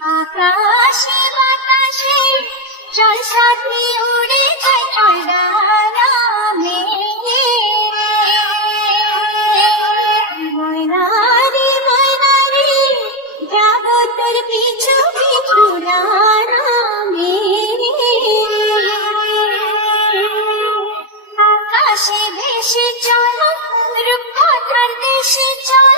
আকাশে বাতাসে চল সাথী উড়ে যায় চলডারামে ময়নারি তোর আকাশে ভেসে চল, রূপকথার দেশে চল।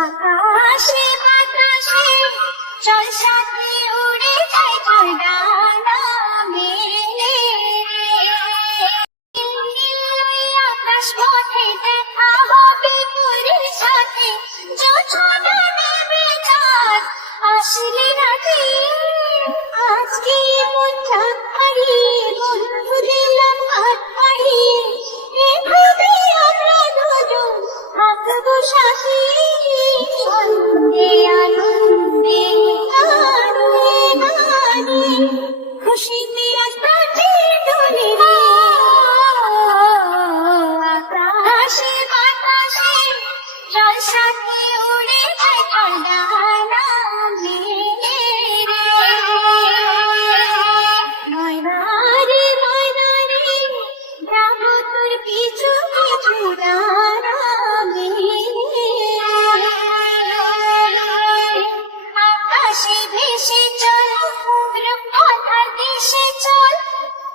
আকাশে বাতাসে চল সাথে উড়ে যাই চল ডানা আকাশ পথে দেখা আজকে মন চাঁদ হারিয়ে বন্ধু দিলাম হাত এভাবে আমরা দুজন থাকব সাথে আনন্দে আনন্দে গানে গানে খুশিতে বাজে দোলে রে আকাশে, বাতাসে চল সাথে উড়ে যায় চল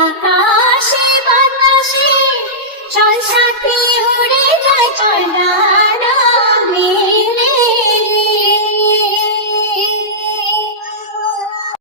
আকাশে বাতাসে চল সাথে উড়ে যায় চল না